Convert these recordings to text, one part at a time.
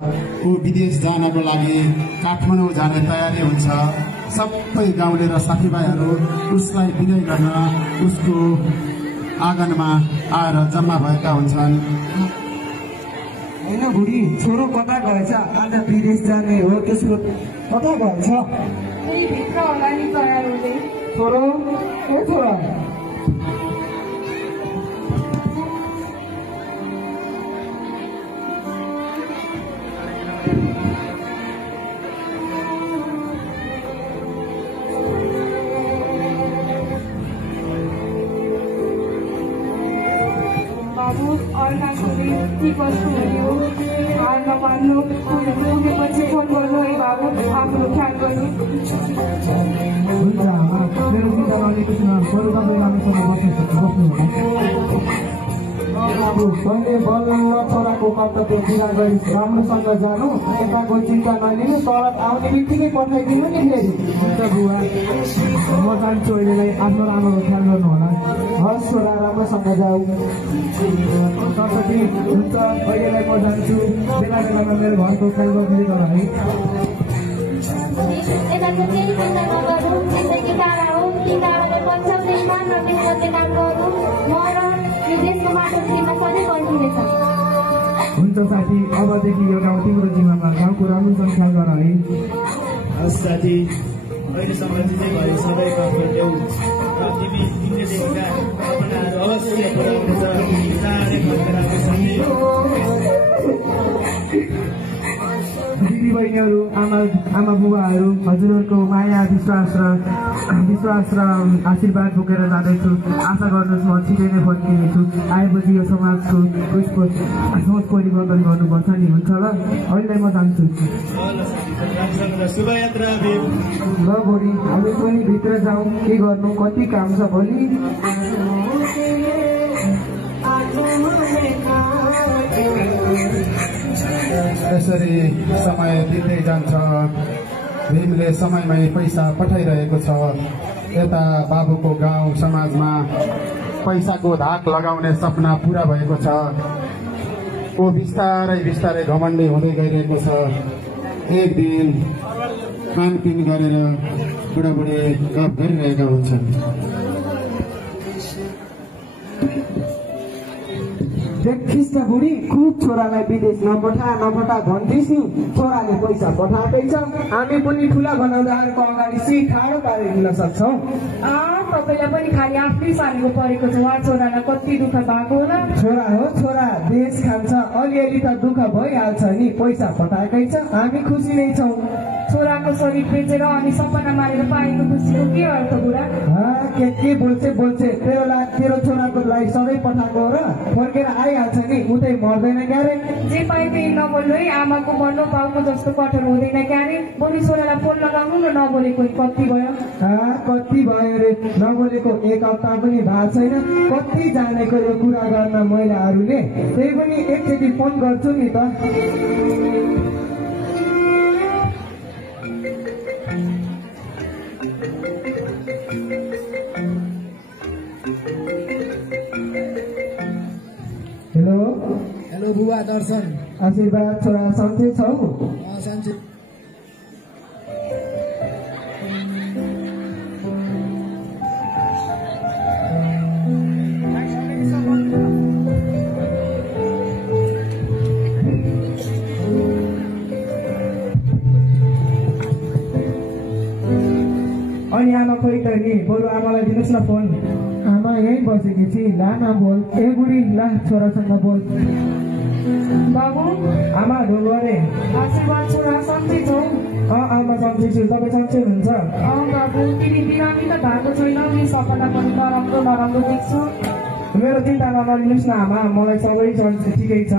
ऊ विदेश जानको लागि काठमाडौँ जाने तयारी हुन्छ। सबै गाउँले र साथीभाइहरू उसलाई विदाई गर्न उसको आँगनमा आएर जम्मा भएका हुन्छन्। होइन बुढी, छोरो कता गएछ? आज विदेश जाने हो, त्यसको कता गएछ? भित्र होला नि तयार हुँदै। छोरो, ओ छोरा, के कस्तो हुने हारमा पार्नु पुगेपछि फोन गर्नु है बाबु, आफ्नो ख्याल गर्नु। हुन्छ आमा, मेरो चिन्ता अलिकति छोरोका बेलामा बस्नु बाबु, तैँले बल्ल छोराको कर्तव्य पुरा गरी राम्रोसँग जानु, यताको चिन्ता नलिनु, तर आउने बित्तिकै पठाइदिनु नि फेरि। हुन्छ बुवा, म जान्छु, अहिलेलाई आफ्नो राम्रोको ख्याल गर्नु होला। हस् छोरा, राम्रोसँग जाऊ। सरस्वती, हुन्छ, अहिलेलाई म जान्छु, बेला बेलामा मेरो घरको ख्याल गर्नु होला है। यताको केही चिन्ता नगर्नु, यसैको टाढा हो, ती टाढालाई पन्छाउँदै मान र मिहिनेतले काम गर्नु, म र विदेशको माटोमा सधैँ बन्दिनेछ। हुन्छ साथी, अबदेखि यो गाउँ तिम्रो जिम्मामा, गाउँको राम्रोसँग ख्याल गर है। हस् साथी, अहिलेसम्म जे भयो सबै काम गरिदेऊ। तिमी तिमीले देखेका सपनाहरू अवश्य पुरा हुनेछ। चाँडै फर्केर आउनेछ। दिदी बहिनीहरू, आमा बुबाहरू, हजुरहरूको माया विश्वास र आशीर्वाद बोकेर जाँदैछु। आशा गर्नुहोस् म छिटै नै फर्किनेछु। आएपछि यो समाजको उसको सोच परिवर्तन गर्नुपर्छ नि। हुन्छ ल, अहिले म जान्छु। शुभयात्रा। ल बुढी, हामी पनि भित्र जाउँ, के गर्नु, कति काम छ भोलि। यसरी समय बित्दै जान्छ। भीमले समयमै पैसा पठाइरहेको छ। यता बाबुको गाउँ समाजमा पैसाको धाक लगाउने सपना पूरा भएको छ। ऊ बिस्तारै बिस्तारै घमण्डी हुँदै गइरहेको छ। एक दिन खानपिन गरेर बुढाबुढी गफ गरिरहेका हुन्छन्। देखिस् त बुढी, खुब छोरालाई विदेश नपठा भन्दैछ नि। छोराले पैसा पठाएकै छ, हामी पनि ठुला बनाउँदाहरूको अगाडि सिट ठाडो पारिदिन सक्छौँ। तपाईँलाई पनि खालि आफ्नै सानीको परेको छ। उहाँ छोरालाई कति दुःख भएको होला। छोरा हो छोरा, देश खान्छ, अलिअलि त दुःख भइहाल्छ नि। पैसा पठाएकै छ, हामी खुसी नै छौँ। छोराको शरीर बेचेर अनि सपना मारेर पाएको खुसीको के अर्थ बुढा? के बोल्छे तेरो छोराको लागि सधैँ पठाएको हो र फर्केर आइहाल्छ नि। उतै मर्दैन क्यारे। जे पाए त्यही नबोल्नु है। आमाको मर्नु बाउको जस्तो कठोर हुँदैन क्यारे। बरु छोरालाई फोन लगाउनु न। नबोलेको कति भयो? कति भयो रे, नबोलेको एक हप्ता पनि भएको छैन। कति जानेको यो कुरा गर्न महिलाहरूले। त्यही पनि एकचोटि फोन गर्छु नि त। हेलो बुबा, दर्शन। आशीर्वाद छोरा, सन्चै छौ? सन्चै। अनि आमा खोइ त नि, बरु आमालाई दिनुहोस् न फोन। आमा यहीँ बसेकी छि, ला न बोल। ए बुढी, ला छोरासँग बोल। बाबु, आमा ढोलो रे। आशीर्वाद छोरा, सन्चै छौ? आमा सन्चै छु, तपाईँ सन्चै हुनुहुन्छ? बाबु, तिमी बिरामी त भएको छैनौ नि। सपना पनि नराम्रो देख्छ। मेरो चिन्ता नगर्नुहोस् न आमा, मलाई सबै ठिकै छ।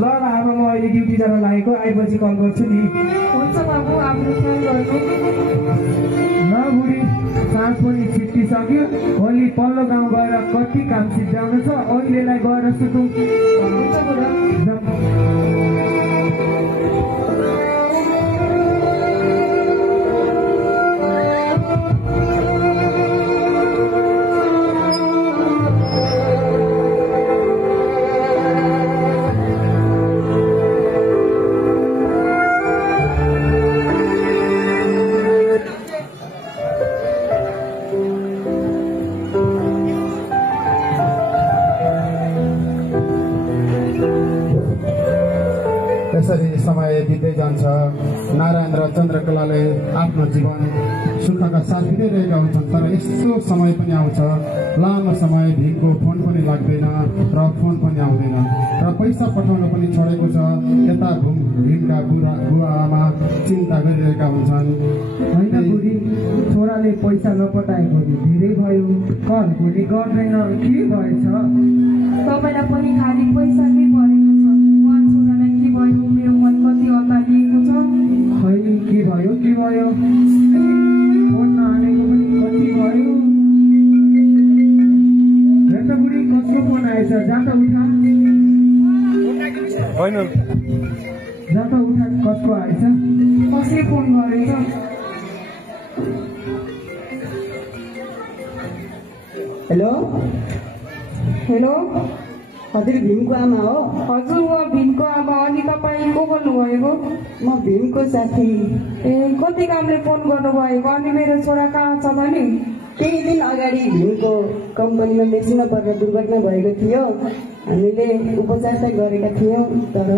ल आमा, म अहिले ड्युटी जान लागेको, आएपछि कल गर्छु नि। हुन्छ बाबु, आफ्नो ख्याल गर्नु। ल बुढी, साँझ पनि छिट्टिसक्यो। भोलि पल्लो गाउँ गएर कति काम सिद्ध्याउनु छ, अहिलेलाई गएर सुतौँ। हुन्छ बुढा। यसरी समय बित्दै जान्छ। नारायण र चन्द्रकलाले आफ्नो जीवन सुखका साथ बिताइरहेका हुन्छन्, तर यस्तो समय पनि आउँछ लामो समय भीमको फोन पनि लाग्दैन र फोन पनि आउँदैन र पैसा पठाउन पनि छोडेको छ। यता भीमका बुवा आमा चिन्ता गरिरहेका हुन्छन्। होइन बुढी, छोराले पैसा नपठाएको धेरै भयो, घर भोलि गर्दैन, के भएछ? तपाईँलाई पनि खाली पैसाकै परेको छ। उहाँ छोरालाई के भयो? मेरो मन कति अतालिएको छ। खै के भयो के भयो? फोन नहालेको पनि कति भयो? हेर्न बुढी, कसको फोन आएछ? जा त उठा। होइन जा त उठा, कसको आएछ? कसले फोन गरेछ? हेलो हेलो, हजुर भीमको आमा हो? हजुर म भीमको आमा। अनि तपाईँ को बोल्नुभएको? म भीमको साथी। ए, कति कामले फोन गर्नुभएको? अनि मेरो छोरा कहाँ छ भने? केही दिन अगाडि भीमको कम्पनीमा मेसिनमा परेर दुर्घटना भएको थियो। हामीले उपचार चाहिँ गरेका थियौँ, तर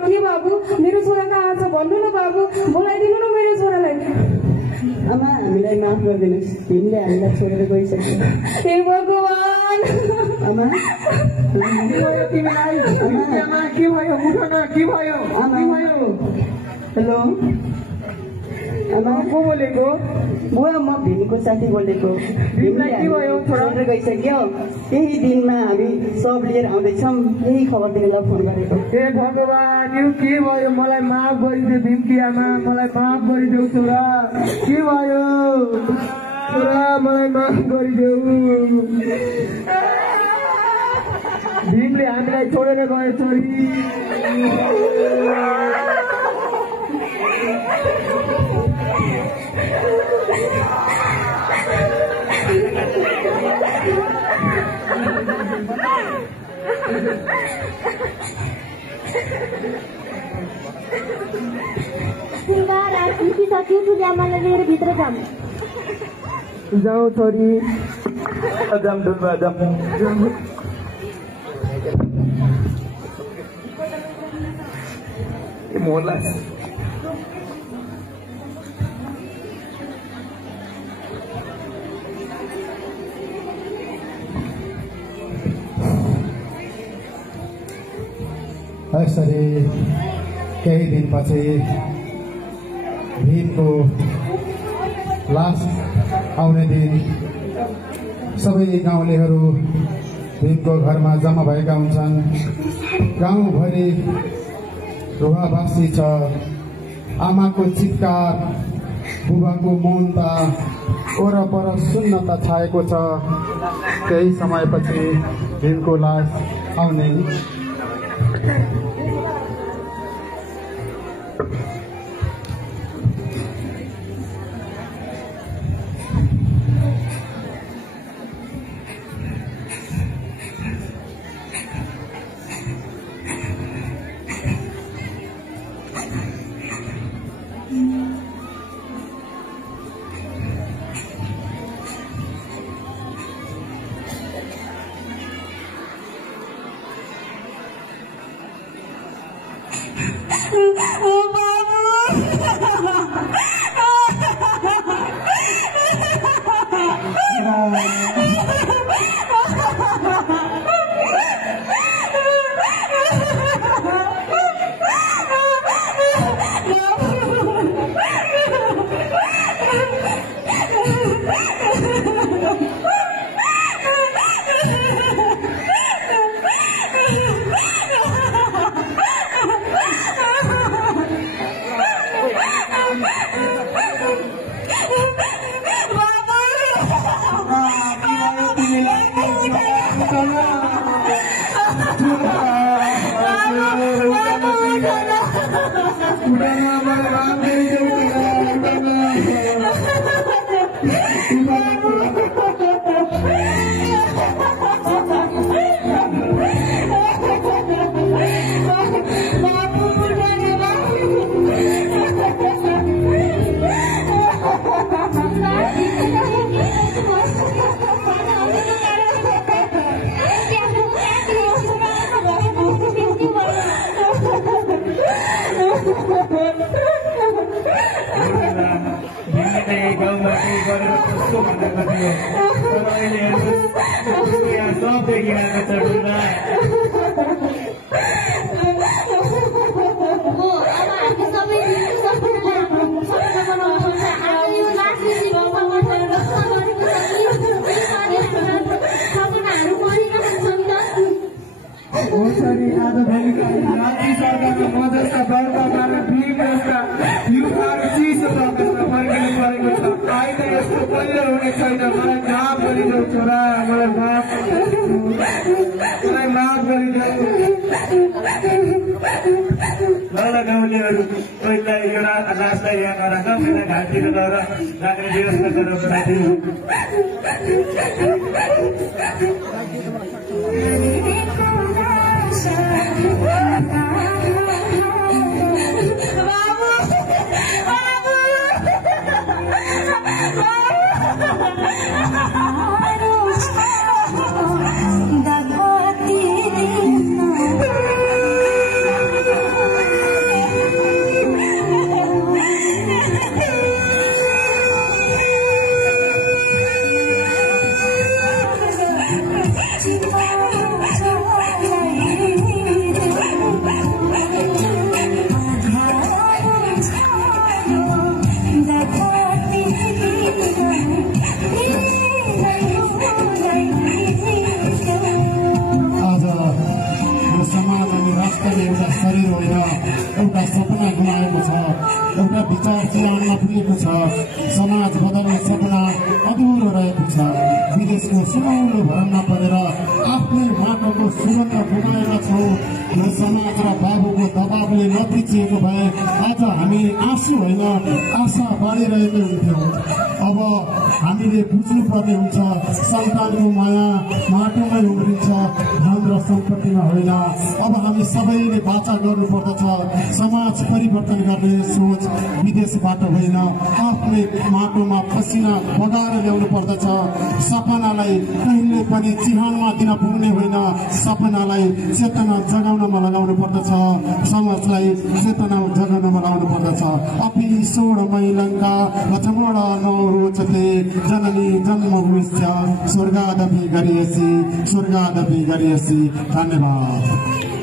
के बाबु, मेरो छोरा कहाँ छ भन्नु न बाबु, बोलाइदिनु न मेरो छोरालाई। आमा हामीलाई माफ गरिदिनुहोस्, भीमले हामीलाई छोडेर गइसक्यो। हे भगवान्! आमा तिमीलाई आमा के भयो? मुखमा के भयो? के भयो? हेलो आमा, को बोलेको? बुवा, म भीमको साथी बोलेको। भीमलाई के भयो? छोडेर गइसक्यो। केही दिनमा हामी सब लिएर आउँदैछौँ, यही खबर दिनलाई फोन गरेको। हे भगवान्, यो के भयो? मलाई माफ गरिदेऊ भीमकी आमा, मलाई माफ गरिदेऊ छोरा। के भयो छोरा? मलाई माफ गरिदेऊ। भीमले हामीलाई छोडेर गयो छोरी। आमालाई लिएर भित्र जाऊँ। जाऊ छोरी। जाम डुल्बा जाम। मोला यसरी केही दिनपछि भीमको लास आउने दिन सबै गाउँलेहरू भीमको घरमा जम्मा भएका हुन्छन्। गाउँभरि रुहाभासी छ। आमाको चित्कार, बुबाको मौनता, वरपर शून्यता छाएको छ। केही समयपछि भीमको लास आउने भनेको थियो तर अहिले हेर्नुहोस् यहाँ सब देखिरहेको छ ढुङ्गा राज्य सरकारको मजस्ता दर्ताबाट जस्ता युवाहरू चिसो प्रदेशमा फर्किनु परेको छ अहिले यस्तो पहिलो हुने छैन मलाई माफ गरिदेऊ छोरा मलाई माफ गरिदेऊ ल गाउँलेहरू पहिला यो लासलाई यहाँ नराख पहिला घाटतिर गएर राख्ने व्यवस्था गरेर पठाइदिनु एउटा सपना गुमाएको छ एउटा विचार चिरानमा पुगेको छ समाज बदल्ने सपना अधुरो रहेको छ विदेशको सुनौलो भरमा परेर आफ्नै माटोको सुगन्ध गुमाएका छौँ यो समाज र बाबुको दबावले नपिछिएको भए आज हामी आँसु होइन आशा बाँडिरहेको हुन्थ्यौँ अब हामीले बुझ्नुपर्ने हुन्छ सन्तानको माया माटोमै उम्रिन्छ धन र सम्पत्तिमा होइन अब हामी सबैले बाचा गर्नुपर्दछ समाज परिवर्तन गर्ने सोच विदेशबाट होइन आफ्नै माटोमा पसिना बगाएर ल्याउनु पर्दछ सपनालाई कहिले पनि चिहानमा दिन पुग्ने होइन सपनालाई चेतना जगाउनमा लगाउनु पर्दछ समाजलाई चेतना जगाउनमा लगाउनु पर्दछ अपि सोढमय लङ्का वचमोड नौ रोचते जननी जन्मभूमिश्च स्वर्गादपि गरियसी धन्यवाद।